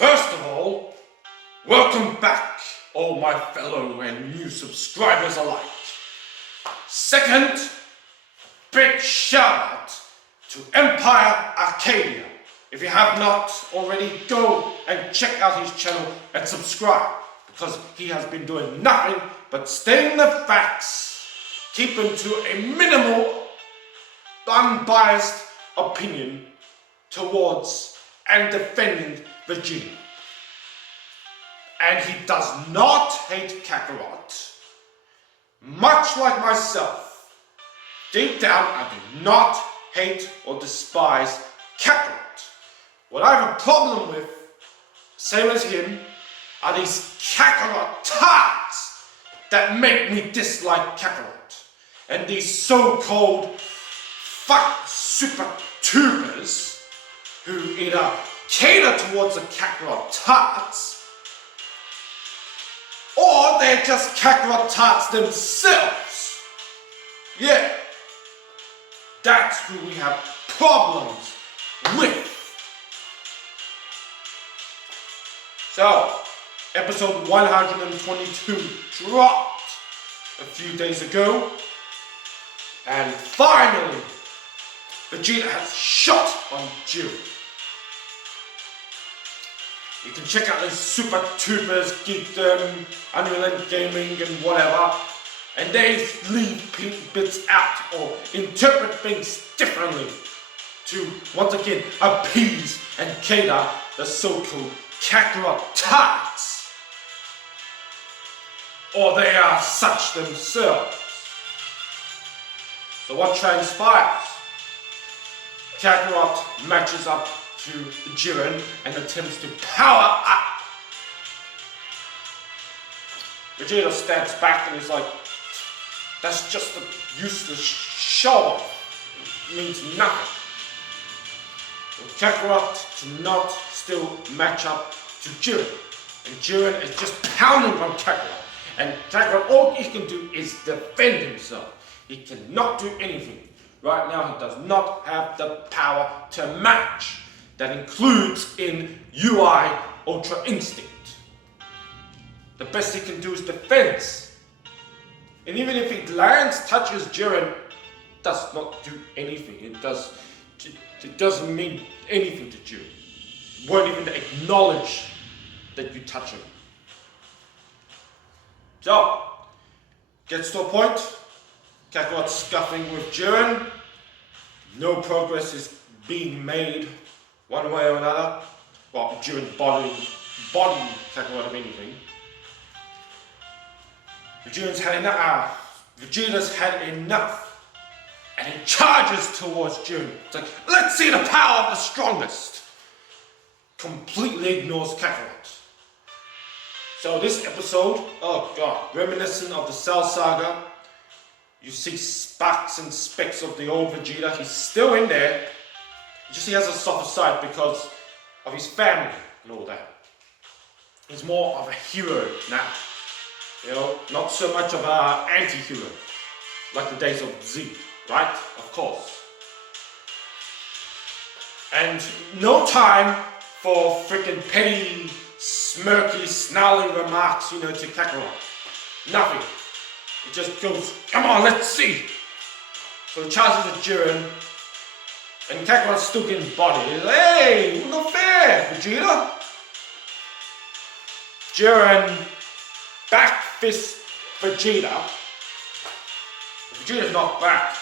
First of all, welcome back, all my fellow and new subscribers alike. Second, big shout out to Empire Arcadia. If you have not already, go and check out his channel and subscribe, because he has been doing nothing but stating the facts, keep them to a minimal, unbiased opinion towards and defending Vegeta. And he does not hate Kakarot. Much like myself, deep down I do not hate or despise Kakarot. What I have a problem with, same as him, are these Kakarot tards that make me dislike Kakarot. And these so-called fuck super tubers who either cater towards the Kakarot tards, or they're just Kakarot tards themselves. Yeah, that's who we have problems with. So, episode 122 dropped a few days ago, and finally, Vegeta has shot on Jiren. You can check out those super tubers, Geekdom, Unreal Gaming and whatever, and they leave bits out or interpret things differently to, once again, appease and cater the so-called Kakarot tards. Or they are such themselves. So what transpires? Kakarot matches up to Jiren and attempts to power up. Vegeta stands back and is like, that's just a useless show-off. It means nothing. Kakarot cannot still match up to Jiren. And Jiren is just pounding on Kakarot. And Kakarot, all he can do is defend himself. He cannot do anything. Right now, he does not have the power to match. That includes in UI Ultra Instinct. The best he can do is defense. And even if he lands, touches Jiren, does not do anything. It doesn't mean anything to Jiren. It won't even acknowledge that you touch him. So, gets to a point, Kakarot scuffing with Jiren. No progress is being made one way or another. Well, Jiren's body Kakarot of anything. Vegeta's had enough. And he charges towards Jiren. It's like, let's see the power of the strongest. Completely ignores Kakarot. So this episode, oh god, reminiscent of the Cell Saga. You see sparks and specks of the old Vegeta. He's still in there. Just he has a softer side because of his family and all that. He's more of a hero now. You know, not so much of an anti-hero like the days of Z, right? Of course. And no time for freaking petty, smirky, snarly remarks, to Kakarot. Nothing. It just goes, come on, let's see. So he charges at Jiren. And Kakarot's still getting bodied. He's like, hey, no fair, Vegeta. Jiren back fist Vegeta. Vegeta's knocked back.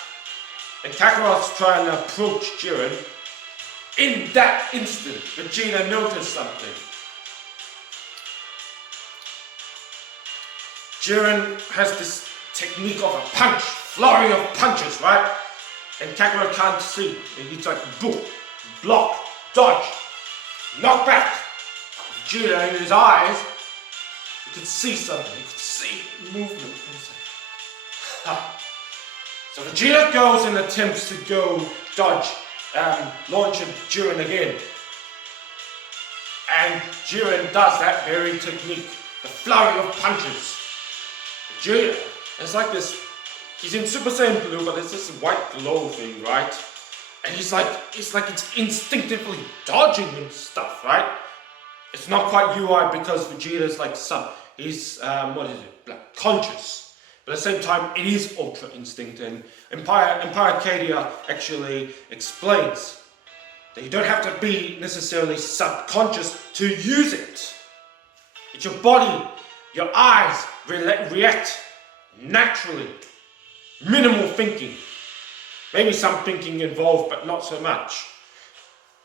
And Kakarot's trying to approach Jiren. In that instant, Vegeta noticed something. Jiren has this technique of a punch, flurry of punches, right? And Kakarot can't see. And he's like, boom, block, dodge, knock back. Vegeta, in his eyes, he could see something. He could see movement. And he's like, ha. So Vegeta goes and attempts to go dodge, launch at Jiren again. And Jiren does that very technique, the flurry of punches. Vegeta, it's like this. He's in Super Saiyan Blue, but it's this white glow thing, right? And it's like it's instinctively dodging and stuff, right? It's not quite UI because Vegeta's like he's like conscious. But at the same time, it is Ultra Instinct, and Empire Arcadia actually explains that you don't have to be necessarily subconscious to use it. It's your body, your eyes react naturally. Minimal thinking. Maybe some thinking involved, but not so much.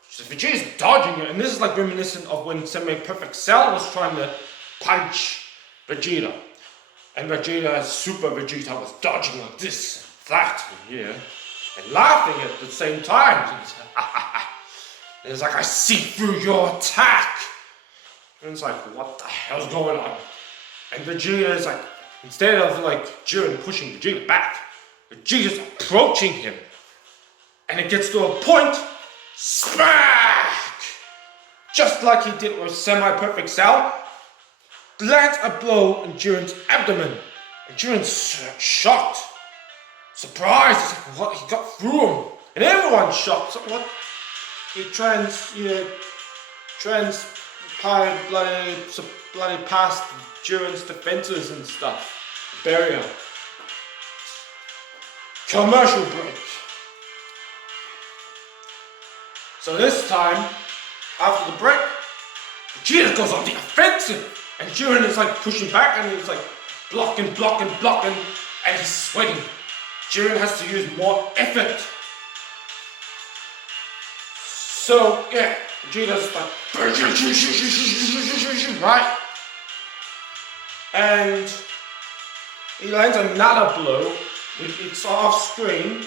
So Vegeta's dodging it, and this is like reminiscent of when Semi-Perfect Cell was trying to punch Vegeta. And Vegeta, Super Vegeta, was dodging like this, that, and here, and laughing at the same time. And it's like, I see through your attack. And it's like, what the hell's going on? And Vegeta is like, instead of like Jiren pushing Vegeta back, Vegeta's approaching him. And it gets to a point, smack! Just like he did with Semi-Perfect Cell, lands a blow in Jiren's abdomen. And Jiren's shocked, surprised. He's like, what? He got through him. And everyone's shocked. So what? He bloody past Jiren's defenses and stuff. Barrier. Commercial break. So this time, after the break, Vegeta goes on the offensive. And Jiren is like pushing back and he's like blocking, and he's sweating. Jiren has to use more effort. So yeah, Vegeta's like, right? And he lands another blow. It's off screen.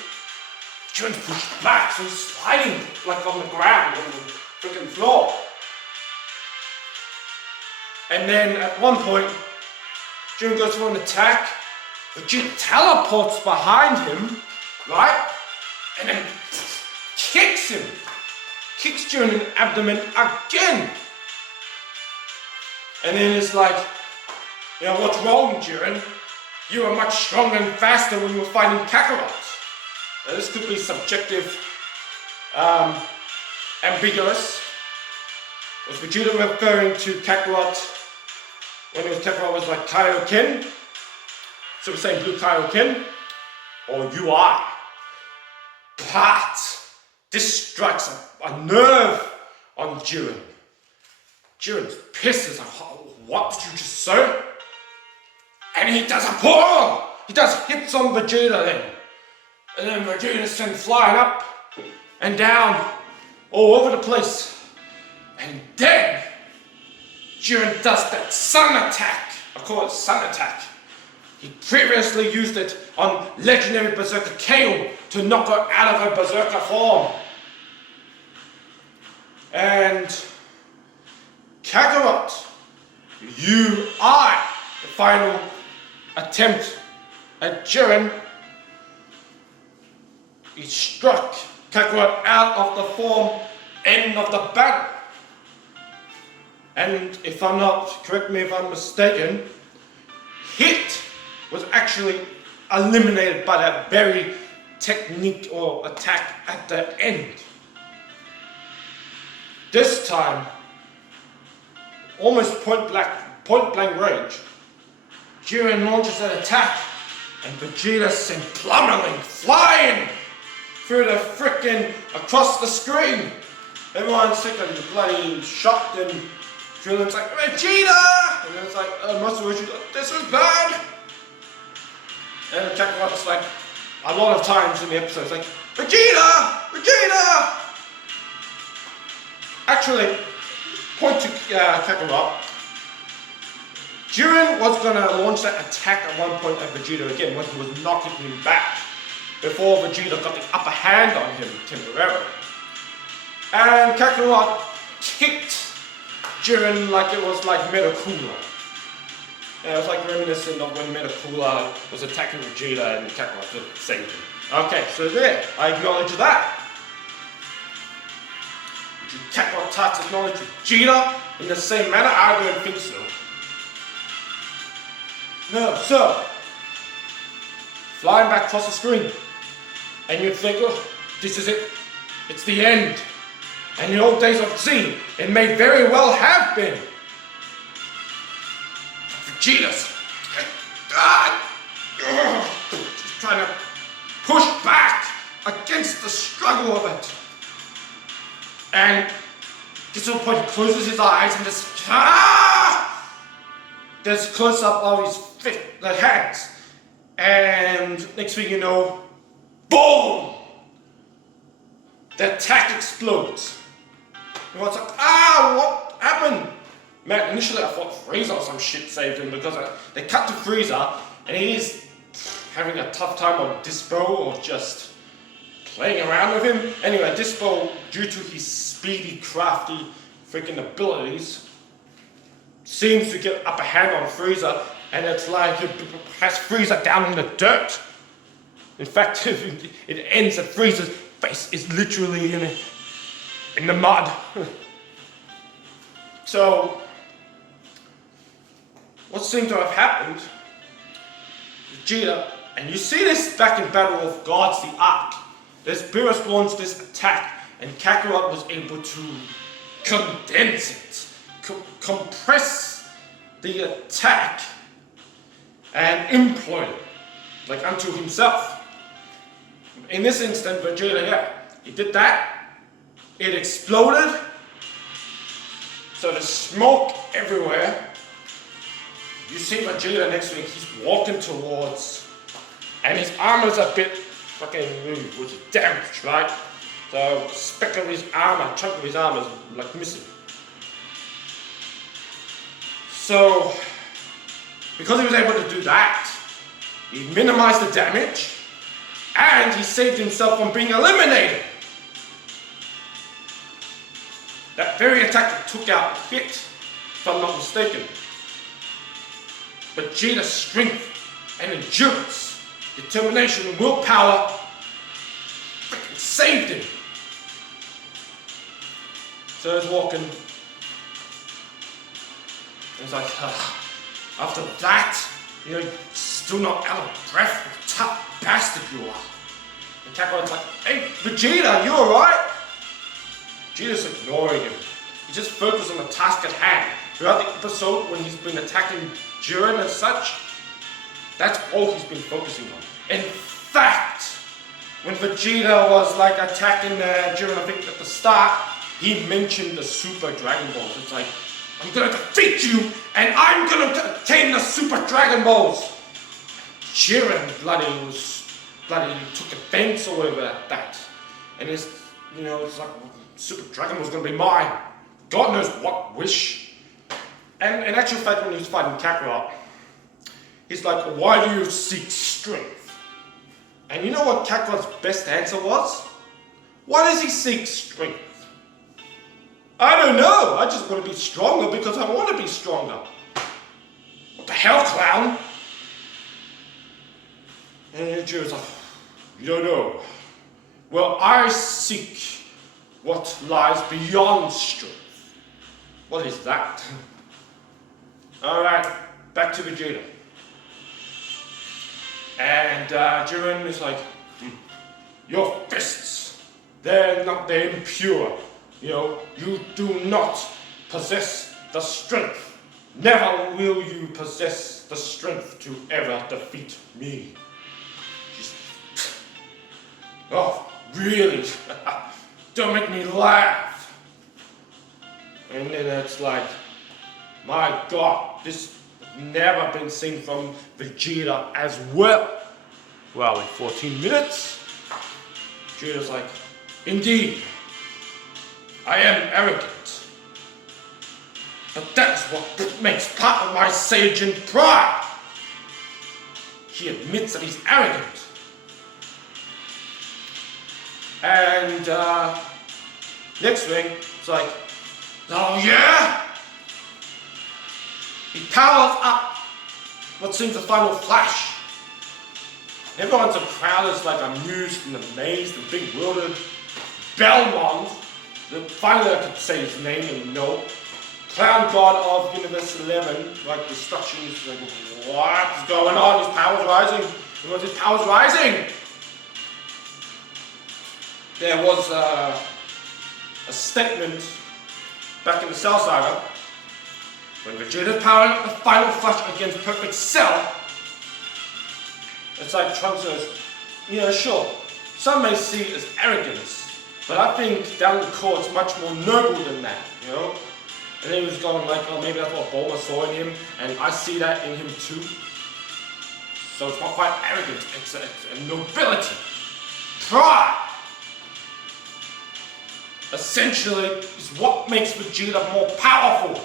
Jiren's pushed back, so he's sliding like on the ground, on the freaking floor. And then at one point, Jiren goes for an attack. Vegeta teleports behind him, right? And then kicks him. Kicks Jiren in the abdomen again. And then it's like, you know, what's wrong, Jiren? You were much stronger and faster when you were fighting Kakarot. Now, this could be subjective, ambiguous. Was Vegeta referring to Kakarot when Kakarot was like Kaioken? Super Saiyan Blue Kaioken? Or UI? But this strikes a nerve on Jiren. Jiren's pissed. He's like, what did you just say? And he does a pull! He does hits on Vegeta then. And then Vegeta's sent flying up and down all over the place. And then Jiren does that sun attack. I call it sun attack. He previously used it on legendary Berserker Kale to knock her out of her Berserker form. And Kakarot, UI, the final attempt at Jiren, he struck Kakarot out of the form, end of the battle. And if I'm not, correct me if I'm mistaken, Hit was actually eliminated by that very technique or attack at the end. This time, almost point blank range, Jiren launches an attack and Vegeta sent plummeting, flying through the frickin' across the screen. Everyone's thinking bloody shocked and Krillin's like, Vegeta! And then it's like, Master Roshi's like, this is bad! And Kakarot's like, a lot of times in the episode, it's like, Vegeta! Vegeta! Actually, point to Kakarot. Jiren was gonna launch that attack at one point at Vegeta again when he was knocking him back before Vegeta got the upper hand on him temporarily. And Kakarot kicked Jiren like it was like Metacooler. And it was like reminiscent of when Metacooler was attacking Vegeta and Kakarot did the same thing. Okay, so there, I acknowledge that. Did Kakarot Tots acknowledge Vegeta in the same manner? I don't think so. No, so, flying back across the screen, and you'd think, oh, this is it, it's the end. And in the old days of Z, it may very well have been. Vegeta's just trying to push back against the struggle of it. And gets to a point, he closes his eyes and just there's a close-up of his hands. And next thing you know, boom! The attack explodes. Everyone's like, what happened? Man, initially I thought Frieza or some shit saved him because they cut to Frieza and he's having a tough time on Dispo or just playing around with him. Anyway, Dispo, due to his speedy, crafty freaking abilities, seems to get upper hand on Frieza, and it's like it has Frieza down in the dirt. In fact, it ends that Frieza's face is literally in the mud. So, what seemed to have happened, Vegeta, and you see this back in Battle of Gods, the Ark. This Beerus launched this attack, and Kakarot was able to condense it, compress the attack, and implode it, like unto himself. In this instant, Vegeta, he did that, it exploded, so there's smoke everywhere. You see Vegeta next week, he's walking towards, and his armor's a bit fucking was damaged, right? So a speck of his armor, chunk of his armor is like missing. So, because he was able to do that, he minimized the damage, and he saved himself from being eliminated. That very attack that took out Hit, if I'm not mistaken. Vegeta's strength and endurance, determination and willpower freaking saved him. So he's walking. He's like, after that, you're still not out of breath, what a tough bastard you are. And Kakarot's like, hey, Vegeta, you alright? Vegeta's ignoring him. He just focuses on the task at hand. Throughout the episode, when he's been attacking Jiren and such, that's all he's been focusing on. In fact, when Vegeta was like attacking Jiren, I think at the start, he mentioned the Super Dragon Balls. It's like, I'm gonna defeat you, and I'm gonna obtain the Super Dragon Balls. Jiren bloody took offense all over that, and it's it's like Super Dragon was gonna be mine. God knows what wish. And in actual fact, when he was fighting Kakarot, he's like, why do you seek strength? And you know what Kakarot's best answer was? Why does he seek strength? I don't know, I just want to be stronger because I want to be stronger. What the hell, clown? And Jiren's like, you don't know. Well, I seek what lies beyond strength. What is that? Alright, back to Vegeta. And Jiren is like, your fists, they're impure. You do not possess the strength. Never will you possess the strength to ever defeat me. Oh, really? Don't make me laugh. And then it's like, my God, this has never been seen from Vegeta as well. Well, in 14 minutes, Vegeta's like, indeed, I am arrogant. But that's what makes part of my Saiyajin pride. He admits that he's arrogant. And next thing, it's like, oh yeah? He powers up what seems the final flash. Everyone's a crowd is like amused and amazed and bewildered. Belmont, finally I could say his name and know. Clown god of Universe 11, like destruction, is like, what's going on? His power's rising. His power's rising. There was a statement back in the Cell Saga when Vegeta's powering up the final flash against Perfect Cell. It's like Trunks says, yeah, sure, some may see it as arrogance, but I think down the core it's much more noble than that, you know? And then he was going like, oh, maybe that's what Bulma saw in him, and I see that in him too. So it's not quite arrogant, it's a nobility. Pride! Essentially, is what makes Vegeta more powerful.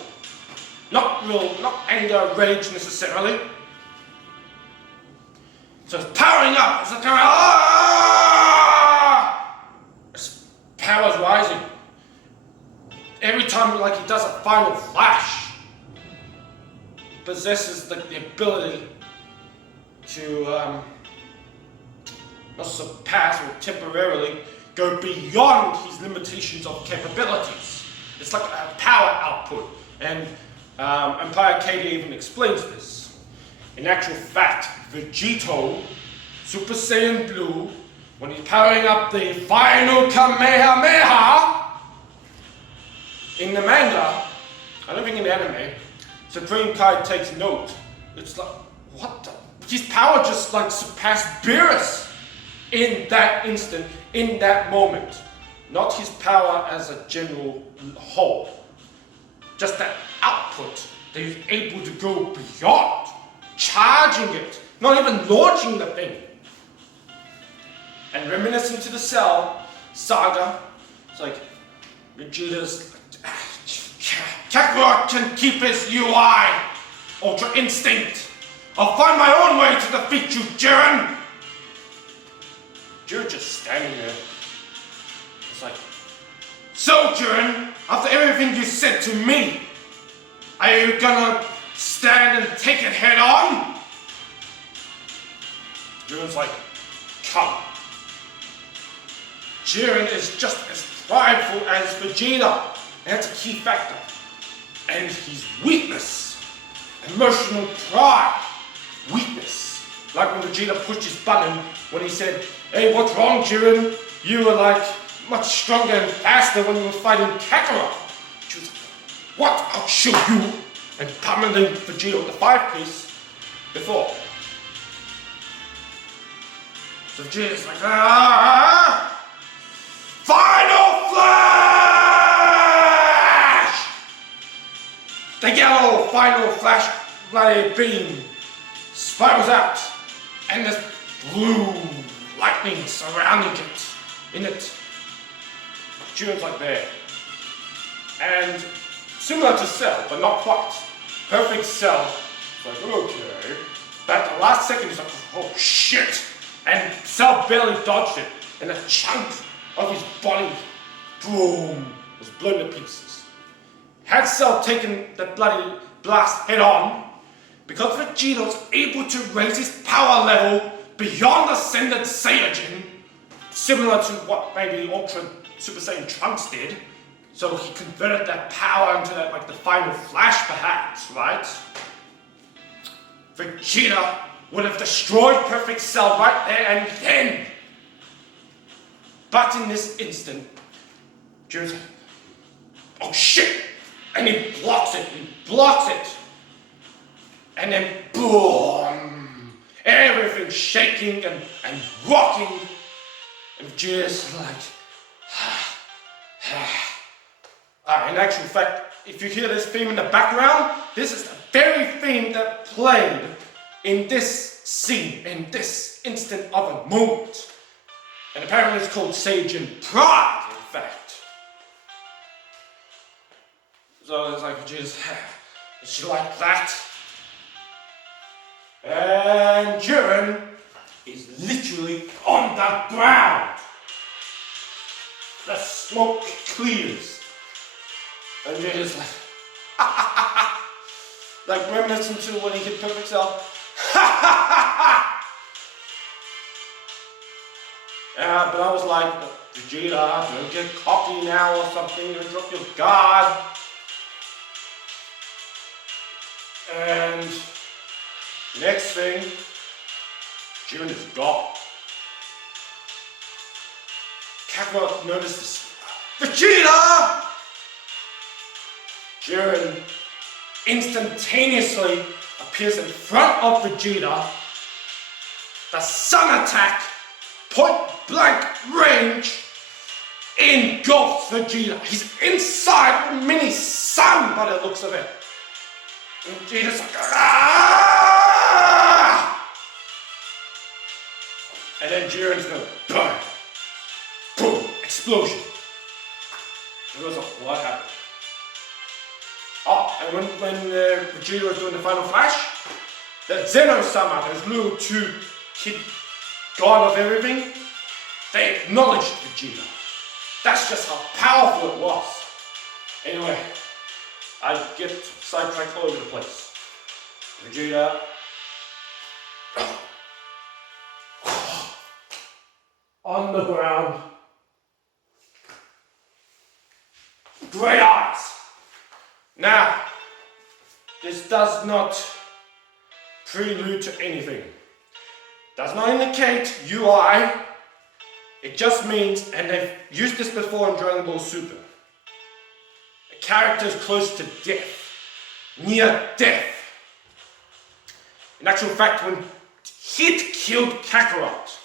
Not anger, rage necessarily. So it's powering up, it's like, his power's rising. Every time like he does a final flash, possesses the ability to not surpass or temporarily go beyond his limitations of capabilities. It's like a power output, and Empire KD even explains this. In actual fact, Vegeta, Super Saiyan Blue, when he's powering up the final Kamehameha, in the manga, I don't think in the anime, Supreme Kai takes note. It's like, what the? His power just like surpassed Beerus in that instant, in that moment. Not his power as a general whole. Just that output that he's able to go beyond, charging it, not even launching the thing. And reminiscent to the Cell Saga, it's like Vegeta's Kakarot can keep his UI, Ultra Instinct. I'll find my own way to defeat you, Jiren! Jiren just standing there. It's like, so Jiren, after everything you said to me, are you gonna stand and take it head on? Jiren's like, come. Jiren is just as prideful as Vegeta. And that's a key factor. And his weakness, emotional pride, weakness. Like when Vegeta pushed his button when he said, hey, what's wrong, Jiren? You were like much stronger and faster when you were fighting Kakarot. She was like, what? I'll show you. And pummeling Vegeta with the 5-piece before. So Vegeta's like, Final Flash! The yellow Final Flash bloody beam spirals out, and there's blue lightning surrounding it. In it, Jiren's like there. And similar to Cell, but not quite. Perfect Cell. It's like, okay. But at the last second, he's like, oh shit! And Cell barely dodged it, and a chunk of his body, boom, was blown to pieces. Had Cell taken the bloody blast head on, because Vegeta was able to raise his power level beyond Ascended Saiyajin, similar to what maybe Ultra Super Saiyan Trunks did, so he converted that power into that, like the final flash perhaps, right? Vegeta would have destroyed Perfect Cell right there and then. But in this instant, Jiren's like, oh shit! And he blocks it, And then boom! Everything's shaking and rocking. And Vegeta's like, in actual fact, if you hear this theme in the background, this is the very theme that played in this scene, in this instant of a moment. And apparently it's called Saiyajin Pride, in fact. So it's like, Vegeta's, is she like that? And Jiren is literally on the ground. The smoke clears. And Vegeta's like, like reminiscent to when he hit Perfect Cell. Yeah, but I was like, Vegeta, don't get cocky now or something, don't drop your guard. And next thing, Jiren is gone. Kakarot noticed this Vegeta! Jiren instantaneously appears in front of Vegeta. The sun attack, point blank range, engulfs Vegeta. He's inside a mini sun by the looks of it. And Vegeta's like, ah! And then Jiren's gonna burn. Boom! Explosion. It was like, what happened? Oh, and when Vegeta was doing the final flash, the Zeno-sama, those little two kid god of everything, they acknowledged Vegeta. That's just how powerful it was. Anyway, I get sidetracked all over the place. Vegeta. On the ground. Great eyes. Now, this does not prelude to anything. Does not indicate UI. It just means, and they've used this before in Dragon Ball Super, a character is close to death, near death. In actual fact, when Hit killed Kakarot,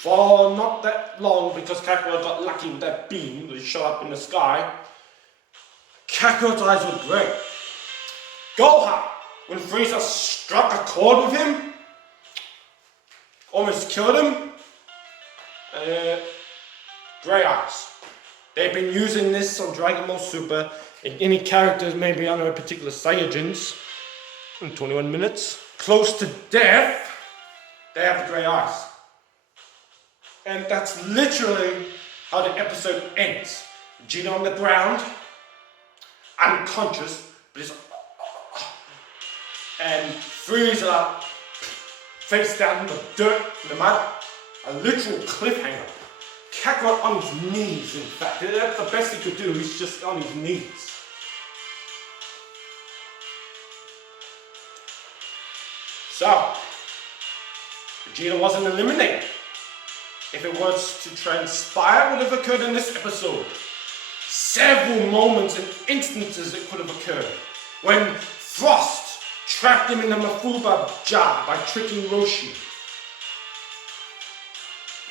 for not that long, because Kakarot got lucky with that beam that shot up in the sky, Kakarot's eyes were great. Gohan, when Frieza struck a chord with him, almost killed him, grey eyes. They've been using this on Dragon Ball Super in any characters, maybe under a particular Saiyajins, in 21 minutes. Close to death, they have the grey eyes. And that's literally how the episode ends. Vegeta on the ground, unconscious, but he's and Frieza face down in the dirt, in the mud, a literal cliffhanger. Kakarot on his knees, in fact. That's the best he could do, he's just on his knees. So, Vegeta wasn't eliminated. If it was to transpire, it would have occurred in this episode. Several moments and instances it could have occurred. When Frost trapped him in the Mafuba jar by tricking Roshi.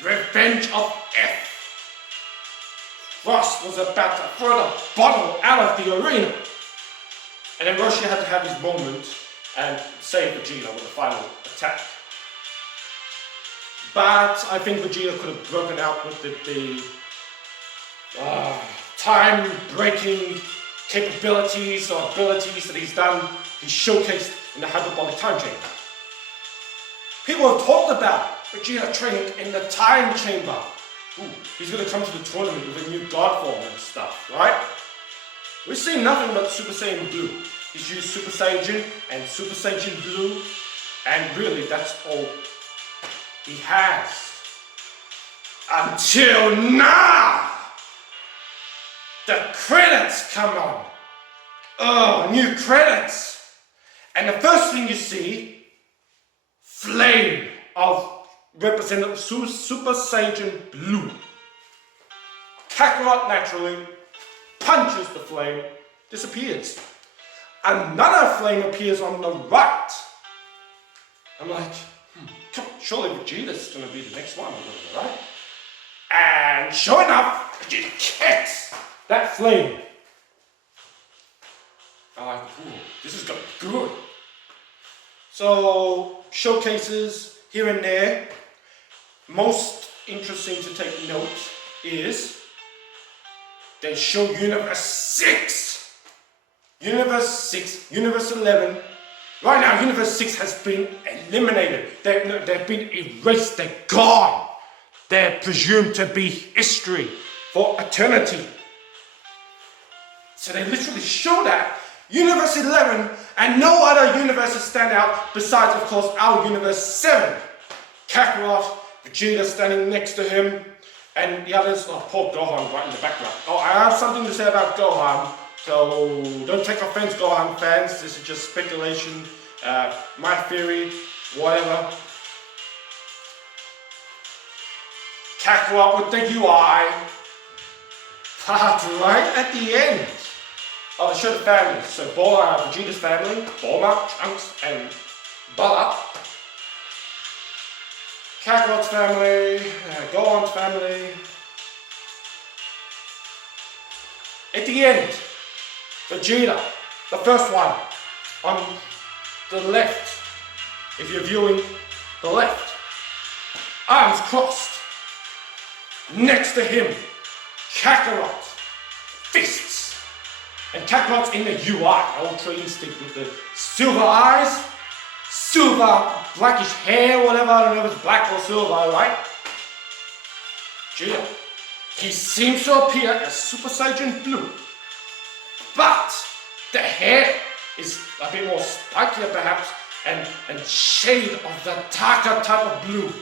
Revenge of F. Frost was about to throw the bottle out of the arena. And then Roshi had to have his moment and save Vegeta with the final attack. But I think Vegeta could have broken out with the time-breaking capabilities or abilities that he's done, he's showcased in the Hyperbolic Time Chamber. People have talked about Vegeta training in the Time Chamber. Ooh, he's going to come to the tournament with a new God form and stuff, right? We've seen nothing but Super Saiyan Blue. He's used Super Saiyajin and Super Saiyajin Blue, and really that's all he has. Until now! The credits come on. Oh, new credits. And the first thing you see, flame of representative Super Saiyan Blue. Kakarot naturally punches the flame, disappears. Another flame appears on the right. I'm like, surely Vegeta's gonna be the next one, right? And sure enough, Vegeta kicks that flame. I'm like, this is gonna be good. So, showcases here and there. Most interesting to take note is they show Universe 6. Universe 6, Universe 11. Right now, Universe 6 has been eliminated. They've been erased. They're gone. They're presumed to be history for eternity. So they literally show that Universe 11 and no other universes stand out besides, of course, our Universe 7. Kakarot, Vegeta standing next to him, and the others, oh, poor Gohan right in the background. Oh, I have something to say about Gohan, so don't take offense, Gohan fans. This is just speculation, my theory, whatever. Kakarot with the UI, But right at the end of the show the family, so Vegeta's family, Bulma, Trunks, and Bella, Kakarot's family, Gohan's family. At the end, Vegeta, the first one, on the left, if you're viewing the left, arms crossed. Next to him, Kakarot, fists. And Kakarot's in the UI, Ultra Instinct, with the silver eyes, silver blackish hair, whatever, I don't know if it's black or silver, right? Vegeta, he seems to appear as Super Saiyan Blue, but the hair is a bit more spikier perhaps, and shade of the darker type of blue.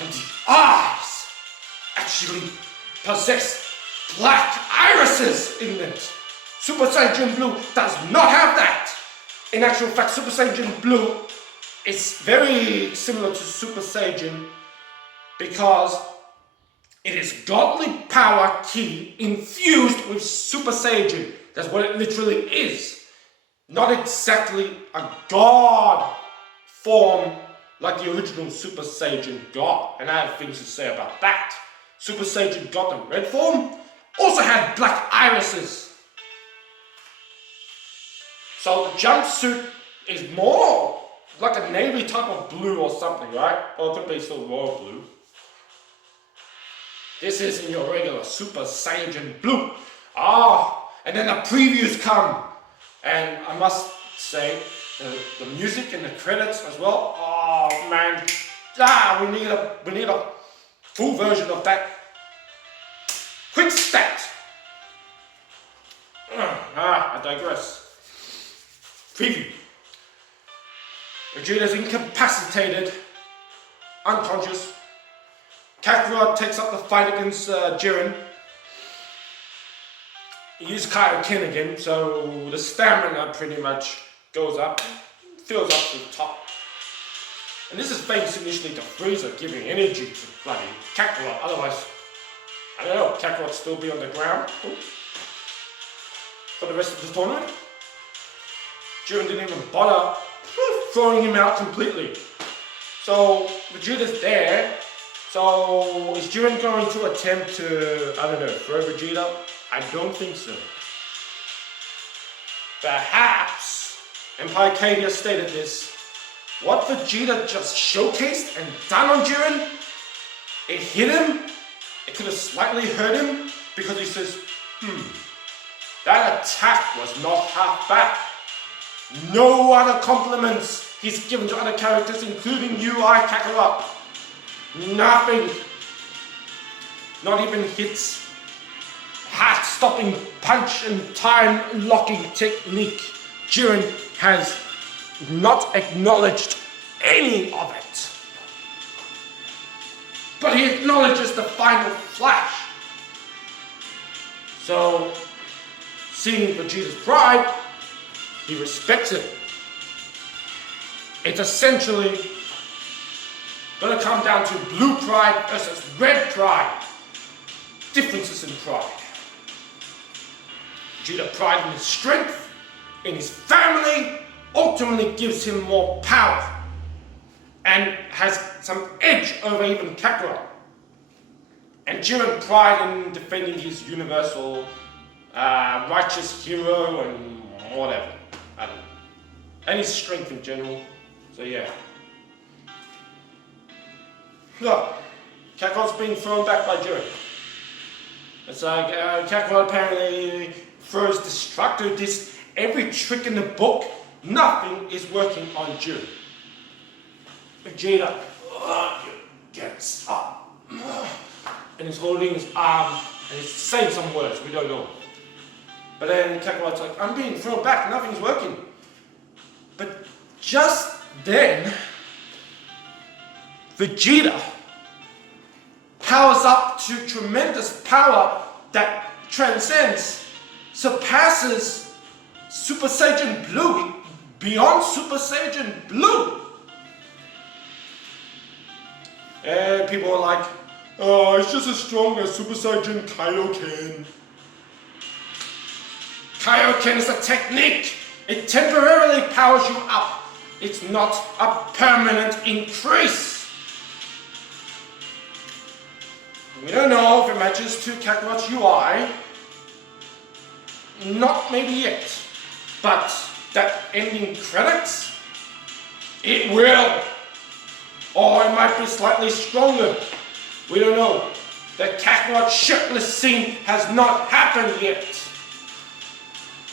And the eyes actually possess black irises in it. Super Saiyan Blue does not have that. In actual fact, Super Saiyan Blue is very similar to Super Saiyan because it is godly power ki infused with Super Saiyan. That's what it literally is. Not exactly a god form like the original Super Saiyan God. And I have things to say about that. Super Saiyan God in red form also had black irises. So the jumpsuit is more like a navy type of blue or something, right? Or it could be still royal blue. This isn't your regular Super Saiyan Blue. And then the previews come. And I must say, the music and the credits as well. Oh man, we need a full version of that. Quick stat. I digress. Preview. Vegeta's incapacitated, unconscious. Kakarot takes up the fight against Jiren. He used Kaioken again, so the stamina pretty much goes up, fills up to the top. And this is thanks initially to Frieza giving energy to bloody Kakarot, otherwise, I don't know, Kakarot still be on the ground for the rest of the tournament. Jiren didn't even bother throwing him out completely. So Vegeta's there, so is Jiren going to attempt to, I don't know, throw Vegeta? I don't think so. Perhaps, and Paicadia stated this, what Vegeta just showcased and done on Jiren, it hit him, it could have slightly hurt him, because he says, that attack was not half bad. No other compliments he's given to other characters, including UI Kakarot. Nothing. Not even hits. Heart-stopping punch and time-locking technique. Jiren has not acknowledged any of it. But he acknowledges the final flash. So, seeing Vegeta's pride, he respects it. It's essentially going to come down to blue pride versus red pride. Differences in pride. Vegeta pride in his strength, in his family, ultimately gives him more power and has some edge over even Kakarot. And Jiren pride in defending his universal righteous hero and whatever. I don't know. And his strength in general. So yeah. Look, Kakarot's being thrown back by Jiren. It's like Kakarot apparently throws Destructo Disc, every trick in the book, nothing is working on Jiren. Vegeta gets up and he's holding his arm and he's saying some words, we don't know. But then Kakarot's like, I'm being thrown back, nothing's working. But just then, Vegeta powers up to tremendous power that transcends, surpasses Super Saiyan Blue, beyond Super Saiyan Blue. And people are like, It's just as strong as Super Saiyajin Kaioken. Kaioken is a technique. It temporarily powers you up. It's not a permanent increase. We don't know if it matches to Kakarot's UI. Not maybe yet. But that ending credits, it will. Or it might be slightly stronger. We don't know. The Kakarot shirtless scene has not happened yet.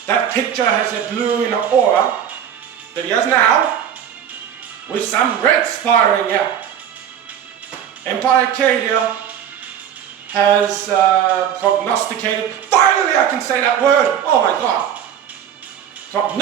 That picture has a blue inner aura that he has now, with some red firing out. Empire Cadia has prognosticated, finally I can say that word, oh my god,